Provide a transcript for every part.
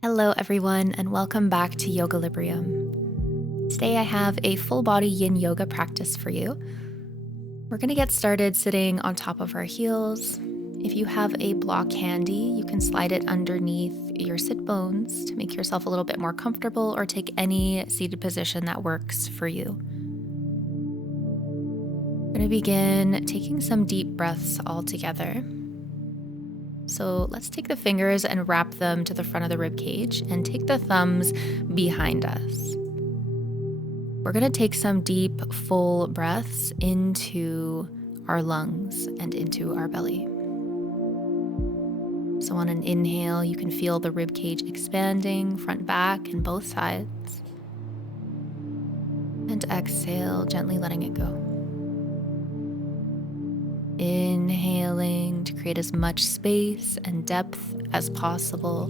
Hello everyone and welcome back to Yogalibrium. Today I have a full body Yin Yoga practice for you. We're going to get started sitting on top of our heels. If you have a block handy, you can slide it underneath your sit bones to make yourself a little bit more comfortable, or take any seated position that works for you. We're going to begin taking some deep breaths all together. So let's take the fingers and wrap them to the front of the rib cage and take the thumbs behind us. We're going to take some deep, full breaths into our lungs and into our belly. So on an inhale, you can feel the rib cage expanding, front, back, and both sides. And exhale, gently letting it go. Inhaling to create as much space and depth as possible.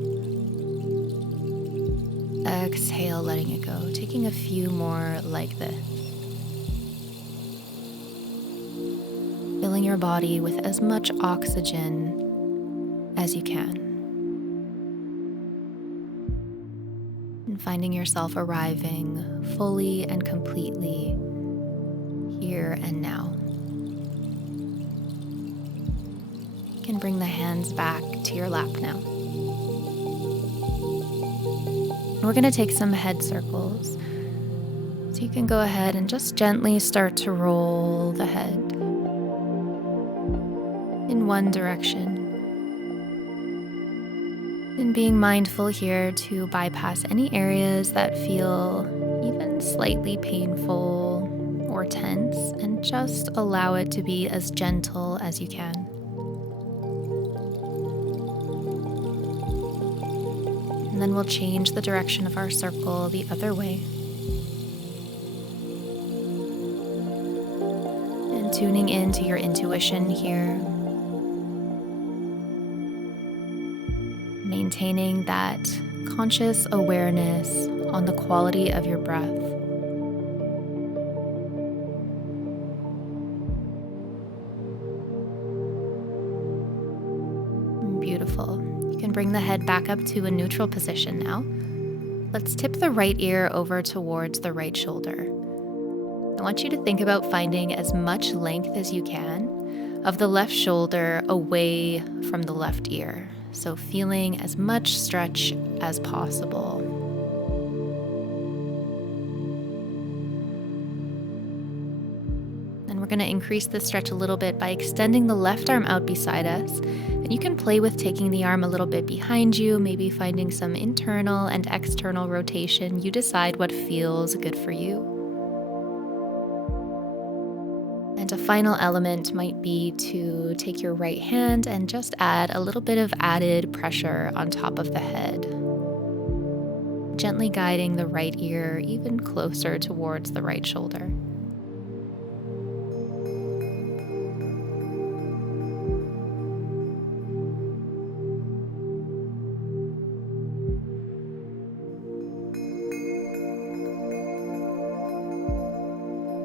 Exhale, letting it go. Taking a few more like this. Filling your body with as much oxygen as you can. And finding yourself arriving fully and completely here and now. You can bring the hands back to your lap now. We're going to take some head circles. So you can go ahead and just gently start to roll the head in one direction. And being mindful here to bypass any areas that feel even slightly painful or tense, and just allow it to be as gentle as you can. And then we'll change the direction of our circle the other way. And tuning into your intuition here. Maintaining that conscious awareness on the quality of your breath. Beautiful. You can bring the head back up to a neutral position now. Let's tip the right ear over towards the right shoulder. I want you to think about finding as much length as you can of the left shoulder away from the left ear. So feeling as much stretch as possible. And we're going to increase the stretch a little bit by extending the left arm out beside us. And you can play with taking the arm a little bit behind you, maybe finding some internal and external rotation. You decide what feels good for you. And a final element might be to take your right hand and just add a little bit of added pressure on top of the head, gently guiding the right ear even closer towards the right shoulder.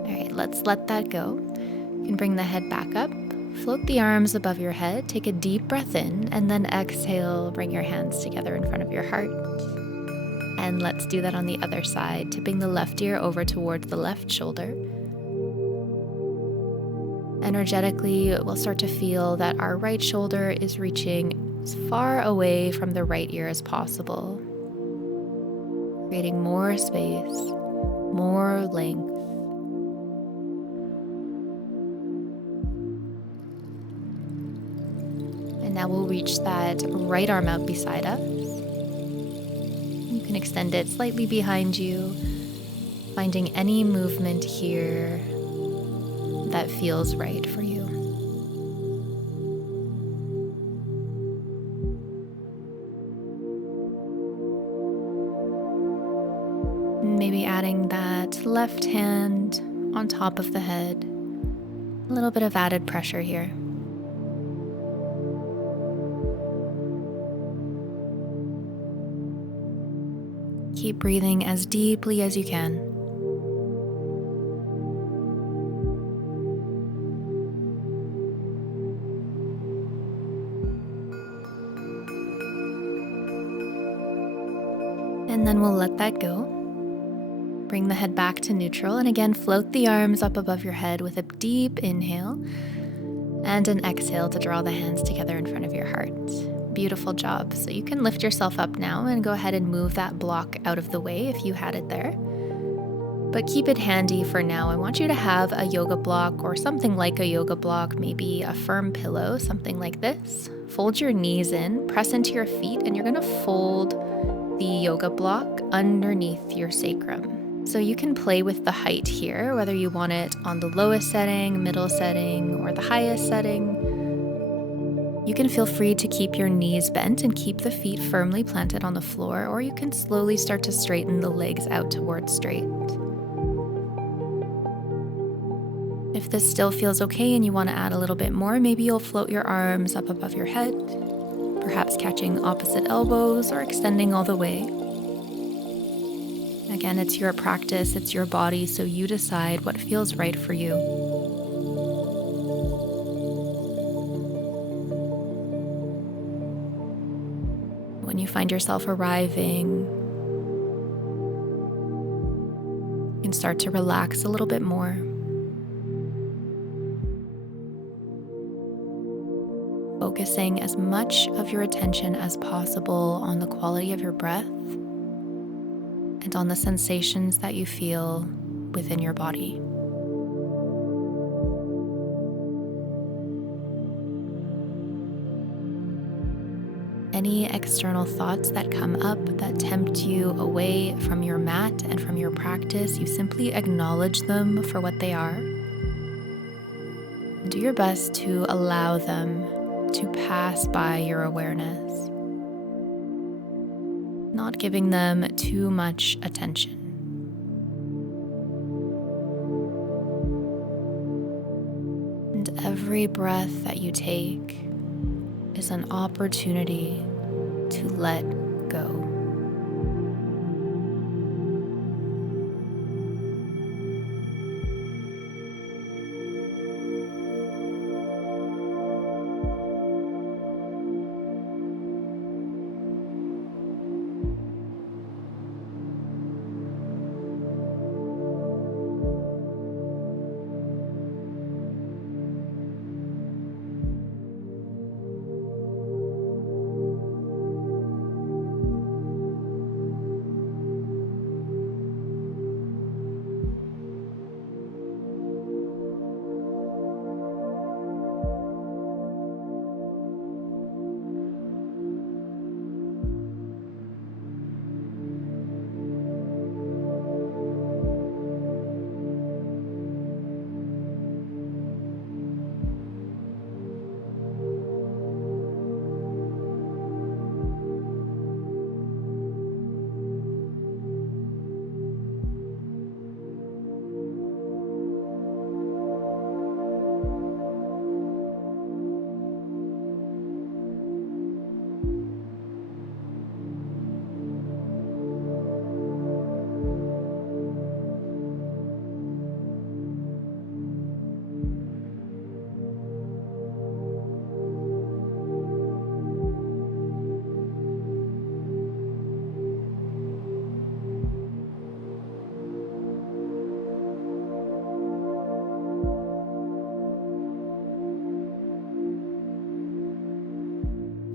All right, let's let that go. You can bring the head back up, float the arms above your head, take a deep breath in, and then exhale, bring your hands together in front of your heart. And let's do that on the other side, tipping the left ear over towards the left shoulder. Energetically, we'll start to feel that our right shoulder is reaching as far away from the right ear as possible, creating more space, more length. And now we'll reach that right arm out beside us. You can extend it slightly behind you, finding any movement here that feels right for you. Maybe adding that left hand on top of the head, a little bit of added pressure here. Keep breathing as deeply as you can. And then we'll let that go. Bring the head back to neutral, and again, float the arms up above your head with a deep inhale and an exhale to draw the hands together in front of your heart. Beautiful job. So you can lift yourself up now and go ahead and move that block out of the way if you had it there. But keep it handy for now. I want you to have a yoga block or something like a yoga block, maybe a firm pillow, something like this. Fold your knees in, press into your feet, and you're going to fold the yoga block underneath your sacrum. So you can play with the height here, whether you want it on the lowest setting, middle setting, or the highest setting. You can feel free to keep your knees bent and keep the feet firmly planted on the floor, or you can slowly start to straighten the legs out towards straight. If this still feels okay and you want to add a little bit more, maybe you'll float your arms up above your head, perhaps catching opposite elbows or extending all the way. Again, it's your practice, it's your body, so you decide what feels right for you. When you find yourself arriving, you can start to relax a little bit more. Focusing as much of your attention as possible on the quality of your breath and on the sensations that you feel within your body. Any external thoughts that come up that tempt you away from your mat and from your practice, you simply acknowledge them for what they are. And do your best to allow them to pass by your awareness, not giving them too much attention. And every breath that you take is an opportunity to let go.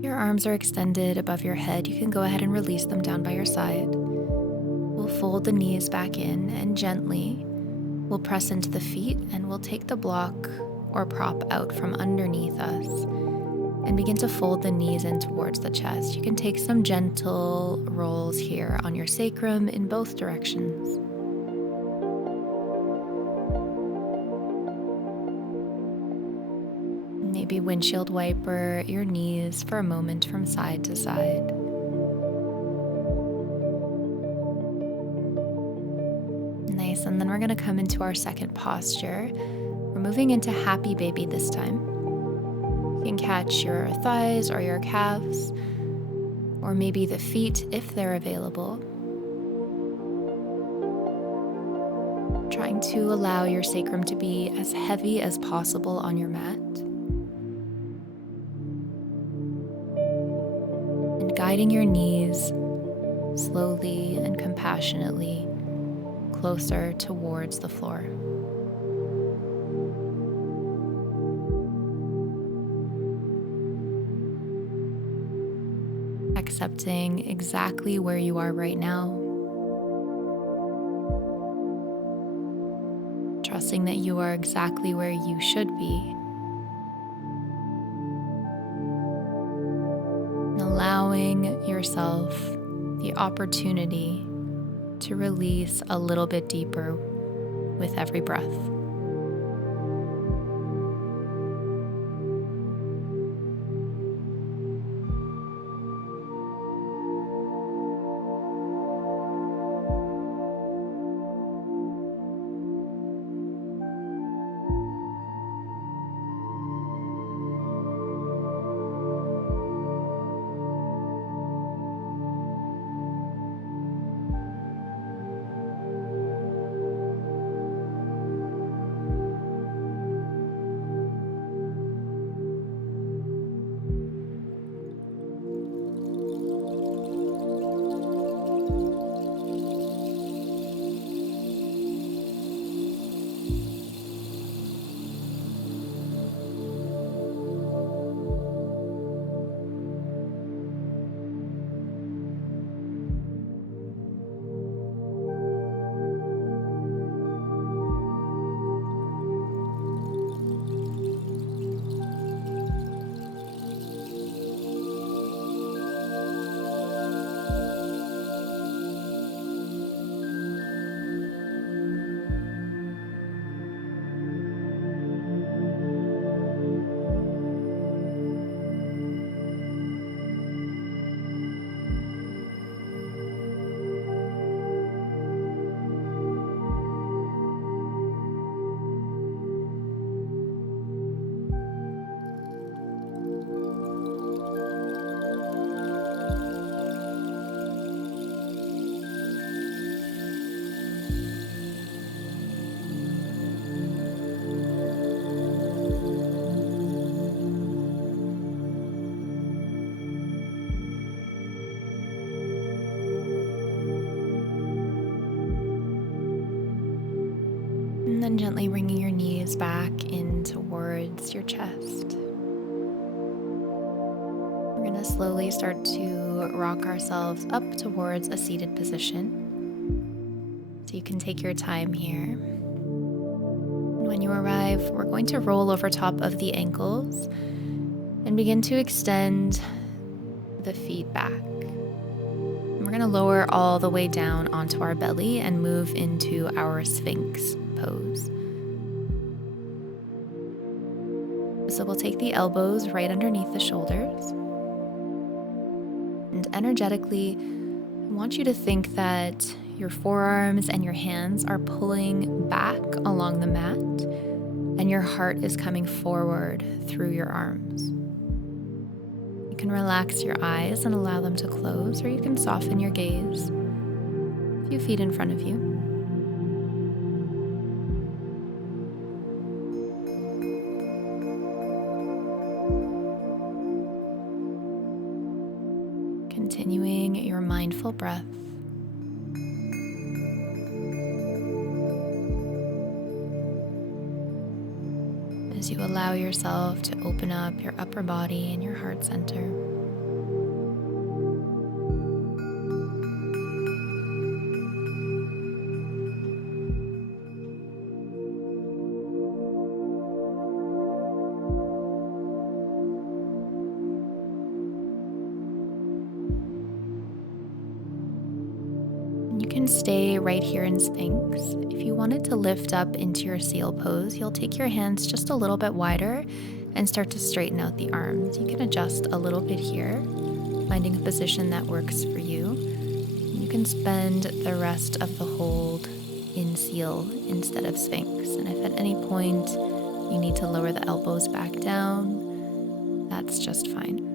Your arms are extended above your head. You can go ahead and release them down by your side. We'll fold the knees back in and gently we'll press into the feet and we'll take the block or prop out from underneath us and begin to fold the knees in towards the chest. You can take some gentle rolls here on your sacrum in both directions. Maybe windshield wiper your knees for a moment from side to side. Nice, and then we're going to come into our second posture. We're moving into happy baby this time. You can catch your thighs or your calves, or maybe the feet if they're available. Trying to allow your sacrum to be as heavy as possible on your mat. Guiding your knees slowly and compassionately closer towards the floor. Accepting exactly where you are right now. Trusting that you are exactly where you should be. And allowing yourself the opportunity to release a little bit deeper with every breath. And then gently bringing your knees back in towards your chest. We're going to slowly start to rock ourselves up towards a seated position. So you can take your time here. And when you arrive, we're going to roll over top of the ankles and begin to extend the feet back. And we're going to lower all the way down onto our belly and move into our Sphinx pose. So we'll take the elbows right underneath the shoulders. And energetically, I want you to think that your forearms and your hands are pulling back along the mat, and your heart is coming forward through your arms. You can relax your eyes and allow them to close, or you can soften your gaze a few feet in front of you. Continuing your mindful breath. As you allow yourself to open up your upper body and your heart center. You can stay right here in Sphinx. If you wanted to lift up into your seal pose, you'll take your hands just a little bit wider and start to straighten out the arms. You can adjust a little bit here, finding a position that works for you. You can spend the rest of the hold in seal instead of Sphinx. And if at any point you need to lower the elbows back down, that's just fine.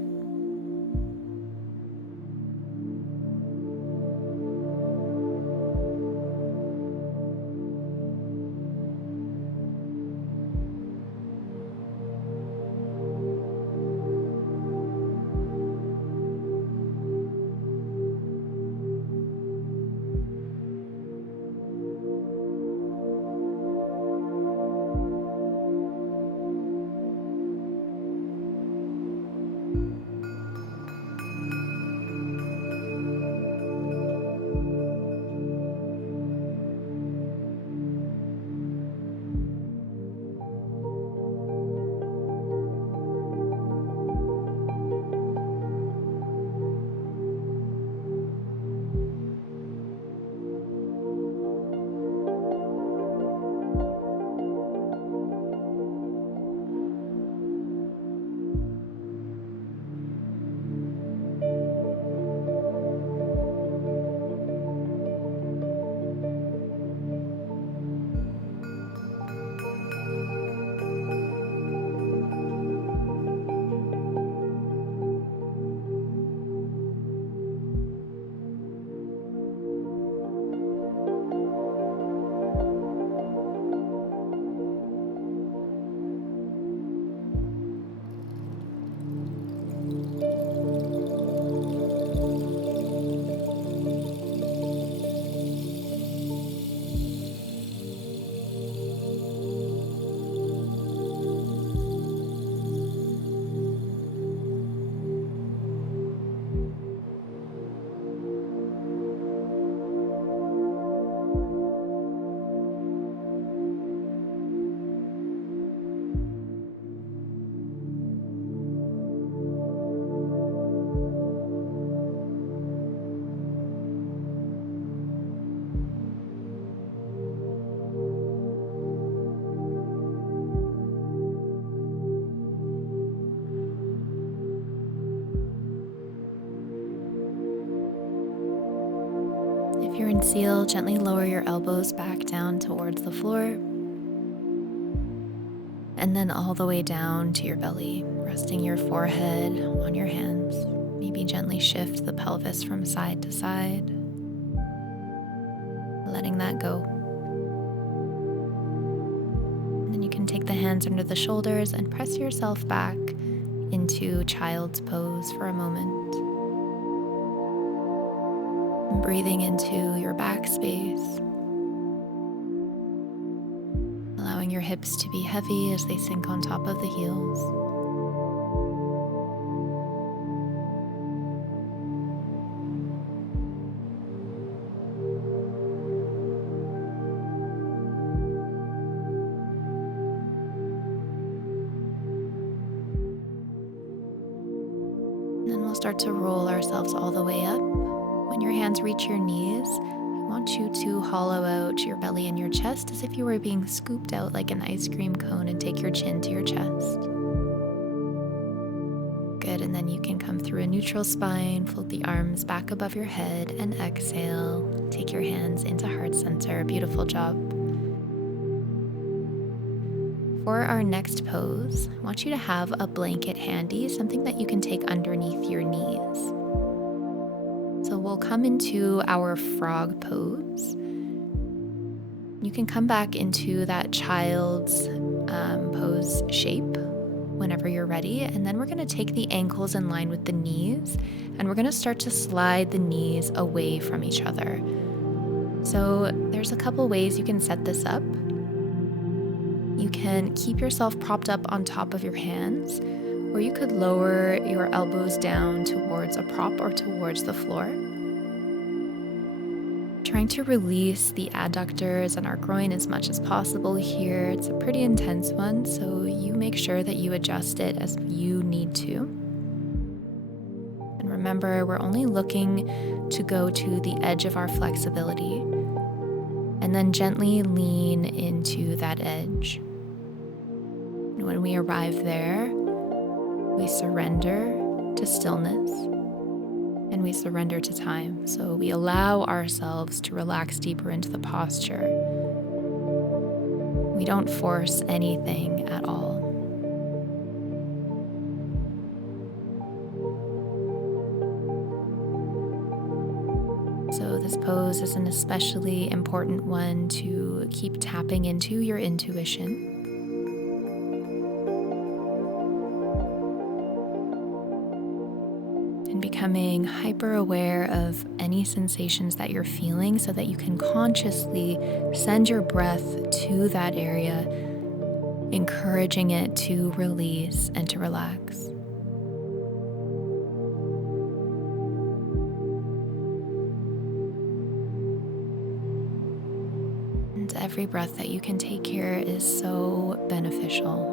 If you're in seal, gently lower your elbows back down towards the floor, and then all the way down to your belly, resting your forehead on your hands. Maybe gently shift the pelvis from side to side, letting that go. And then you can take the hands under the shoulders and press yourself back into child's pose for a moment. And breathing into your back space, allowing your hips to be heavy as they sink on top of the heels. And then we'll start to roll ourselves all the way up. When your hands reach your knees, I want you to hollow out your belly and your chest as if you were being scooped out like an ice cream cone, and take your chin to your chest. Good, and then you can come through a neutral spine, float the arms back above your head, and exhale. Take your hands into heart center. Beautiful job. For our next pose, I want you to have a blanket handy, something that you can take underneath your knees. So we'll come into our frog pose. You can come back into that child's pose shape whenever you're ready. And then we're going to take the ankles in line with the knees, and we're going to start to slide the knees away from each other. So there's a couple ways you can set this up. You can keep yourself propped up on top of your hands, or you could lower your elbows down towards a prop or towards the floor. Trying to release the adductors and our groin as much as possible here. It's a pretty intense one, so you make sure that you adjust it as you need to. And remember, we're only looking to go to the edge of our flexibility, and then gently lean into that edge. And when we arrive there, we surrender to stillness, and we surrender to time. So we allow ourselves to relax deeper into the posture. We don't force anything at all. So this pose is an especially important one to keep tapping into your intuition. And becoming hyper aware of any sensations that you're feeling, so that you can consciously send your breath to that area, encouraging it to release and to relax. And every breath that you can take here is so beneficial.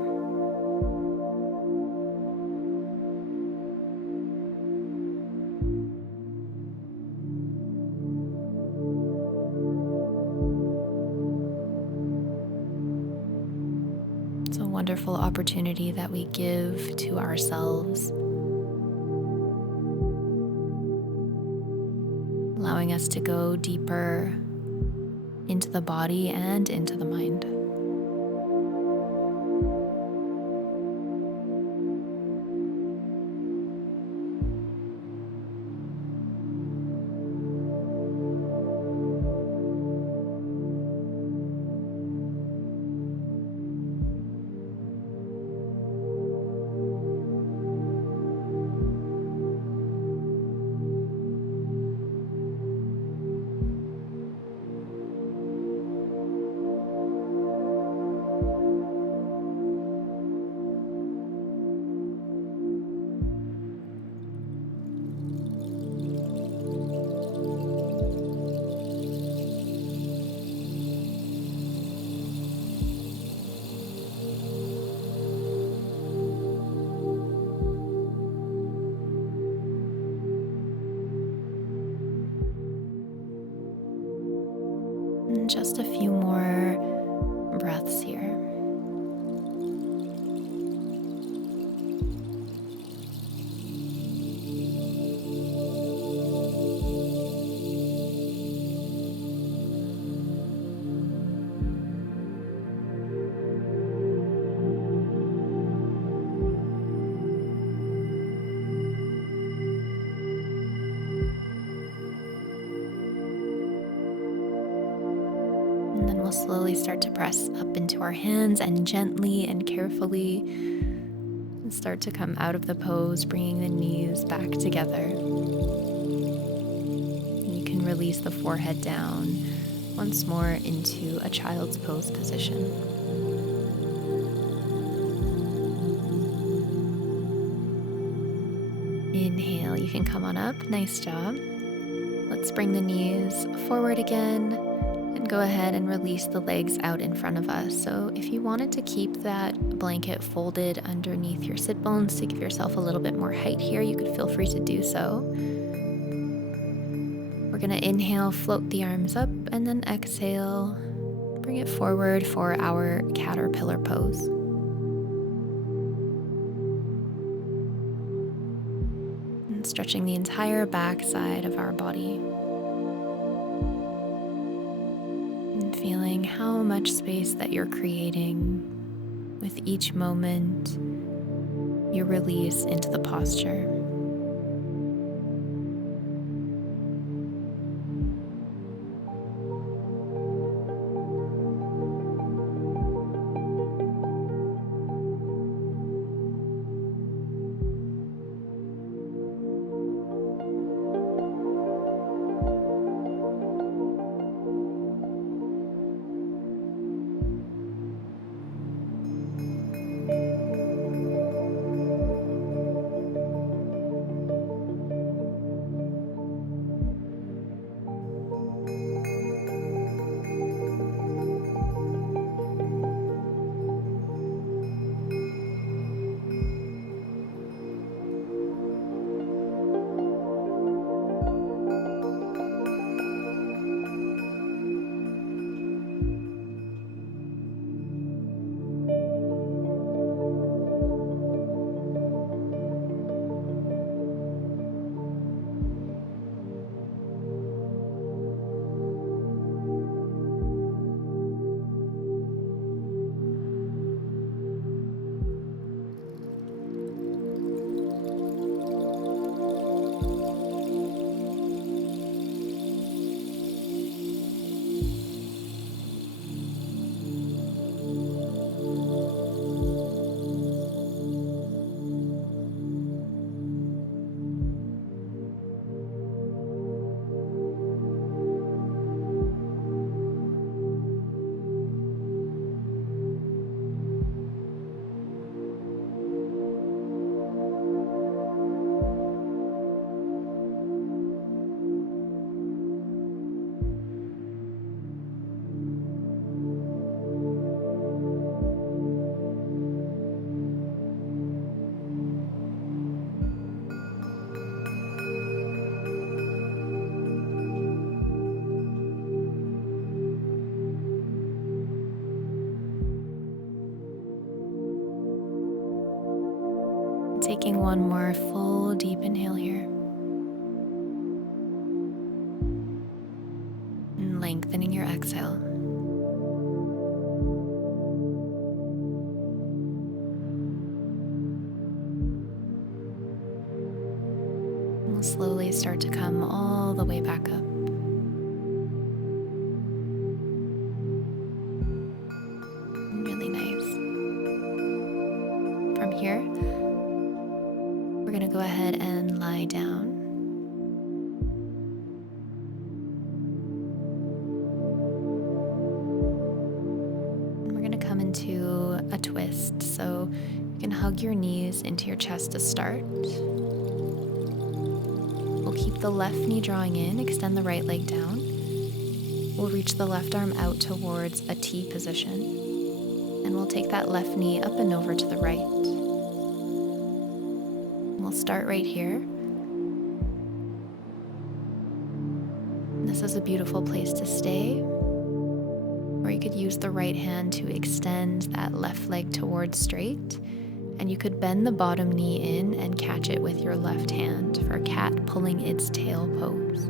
It's a wonderful opportunity that we give to ourselves, allowing us to go deeper into the body and into the mind. And just a few more breaths here. we'll slowly start to press up into our hands and gently and carefully and start to come out of the pose, bringing the knees back together. You can release the forehead down once more into a child's pose position. Inhale, you can come on up. Nice job. Let's bring the knees forward again and go ahead and release the legs out in front of us. So if you wanted to keep that blanket folded underneath your sit bones to give yourself a little bit more height here, you could feel free to do so. We're going to inhale, float the arms up, and then exhale, bring it forward for our caterpillar pose. And stretching the entire back side of our body. And feeling how much space that you're creating with each moment you release into the posture. Taking one more full deep inhale here. And lengthening your exhale. And we'll slowly start to come all the way back up. Really nice. From here, we're going to go ahead and lie down. And we're going to come into a twist. So you can hug your knees into your chest to start. We'll keep the left knee drawing in, extend the right leg down. We'll reach the left arm out towards a T position. And we'll take that left knee up and over to the right. We'll start right here. This is a beautiful place to stay. Or you could use the right hand to extend that left leg towards straight. And you could bend the bottom knee in and catch it with your left hand for cat pulling its tail pose.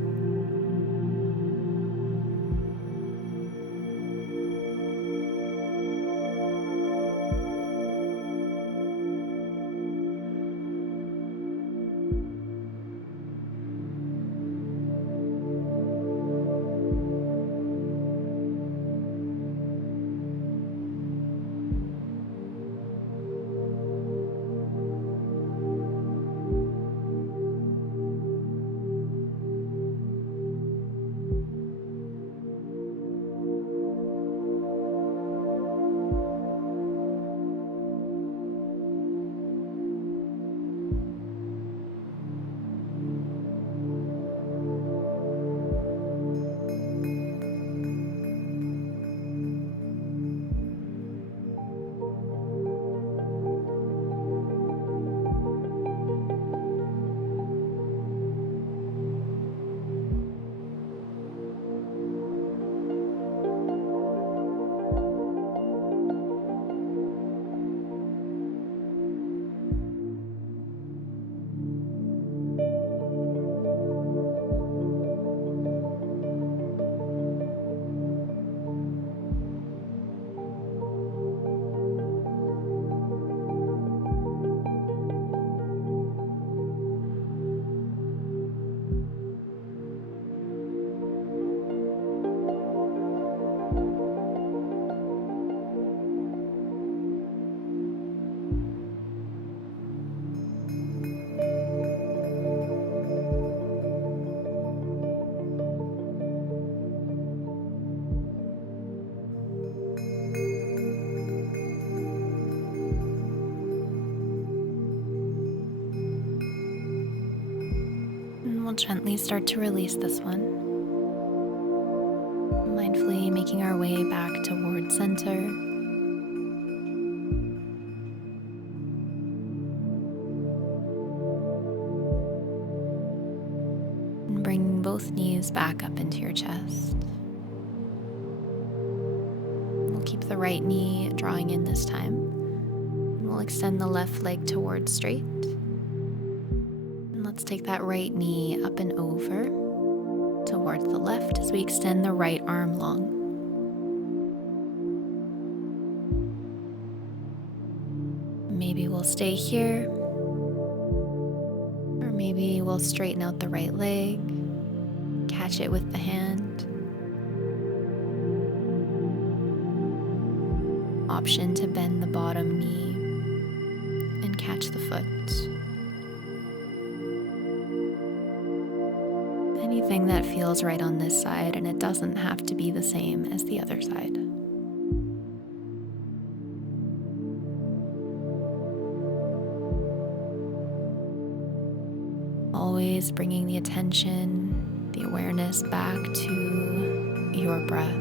gently start to release this one. Mindfully making our way back toward center. And bring both knees back up into your chest. We'll keep the right knee drawing in this time. And we'll extend the left leg towards straight. And let's take that right knee up and over towards the left as we extend the right arm long. Maybe we'll stay here, or maybe we'll straighten out the right leg, catch it with the hand. Option to bend the bottom knee and catch the foot. Anything that feels right on this side, and it doesn't have to be the same as the other side. Always bringing the attention, the awareness back to your breath.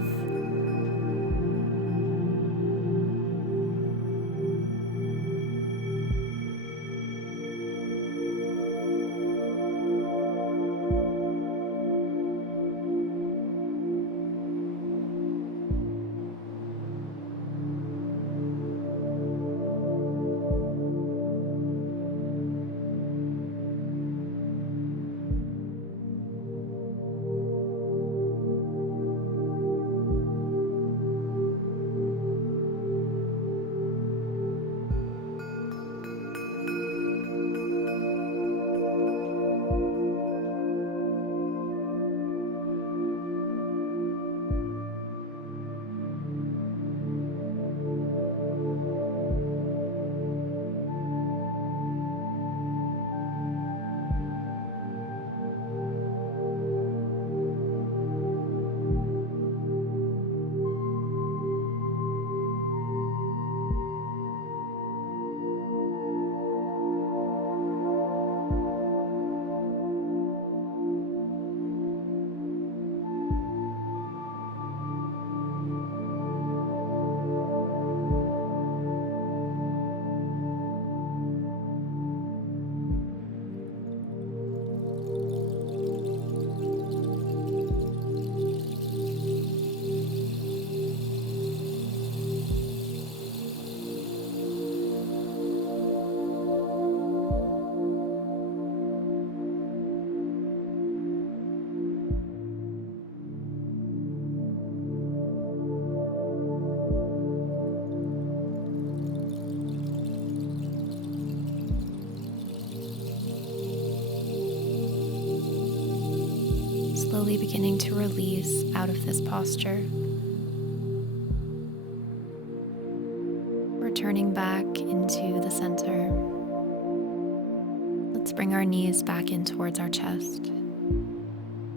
Slowly beginning to release out of this posture. Returning back into the center. Let's bring our knees back in towards our chest.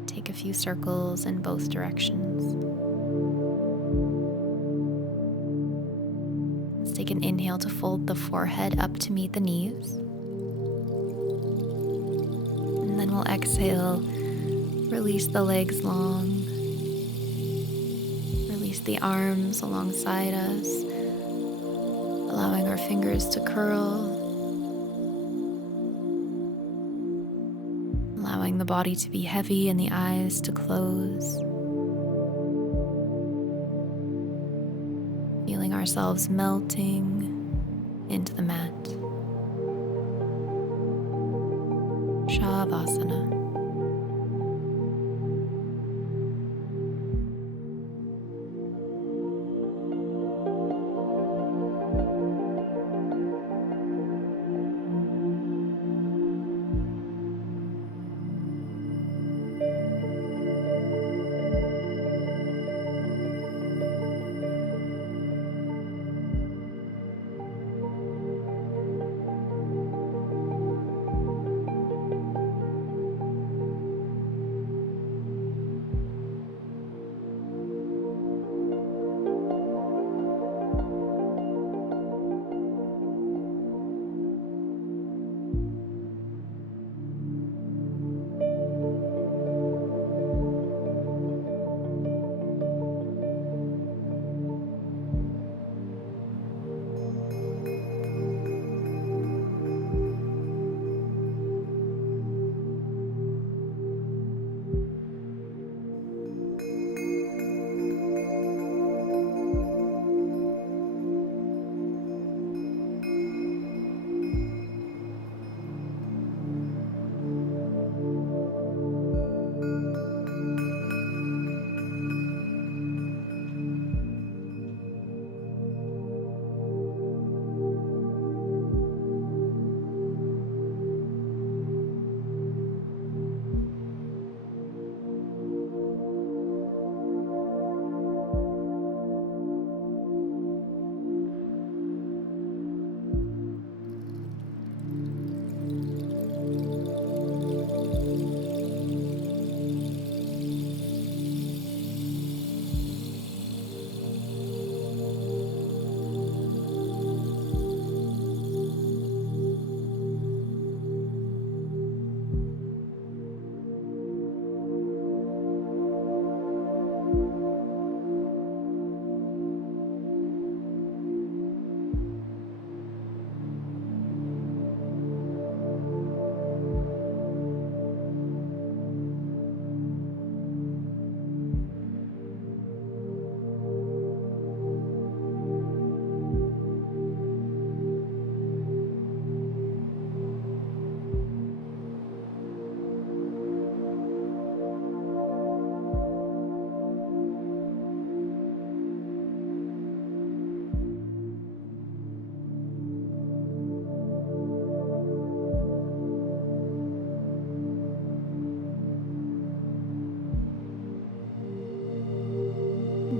Take a few circles in both directions. Let's take an inhale to fold the forehead up to meet the knees. And then we'll exhale. Release the legs long. Release the arms alongside us, allowing our fingers to curl, allowing the body to be heavy and the eyes to close. Feeling ourselves melting into the mat. Savasana.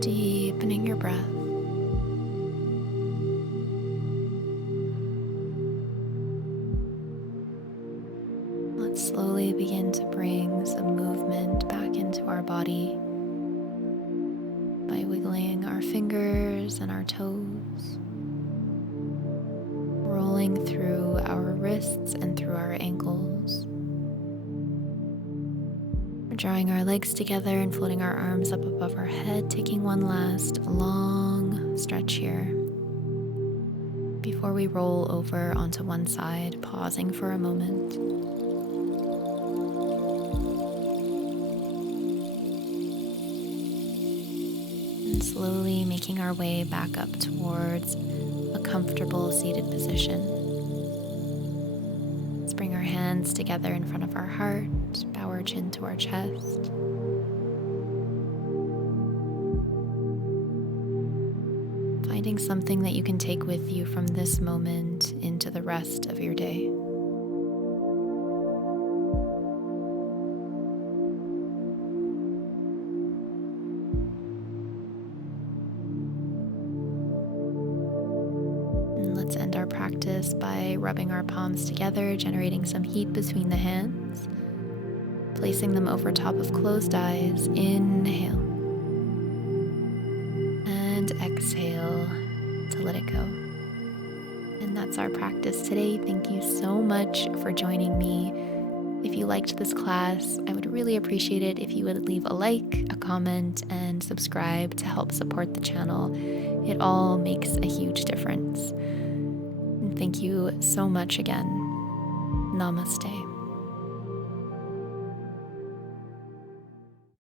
Deepening your breath. Let's slowly begin to bring some movement back into our body by wiggling our fingers and our toes, rolling through our wrists and through our ankles. We're drawing our legs together and floating our arms up above our head, taking one last long stretch here before we roll over onto one side, pausing for a moment. And slowly making our way back up towards a comfortable seated position. Let's bring our hands together in front of our heart, bow our chin to our chest. Finding something that you can take with you from this moment into the rest of your day. And let's end our practice by rubbing our palms together, generating some heat between the hands. Placing them over top of closed eyes. Inhale. And exhale to let it go. And that's our practice today. Thank you so much for joining me. If you liked this class, I would really appreciate it if you would leave a like, a comment, and subscribe to help support the channel. It all makes a huge difference. And thank you so much again. Namaste.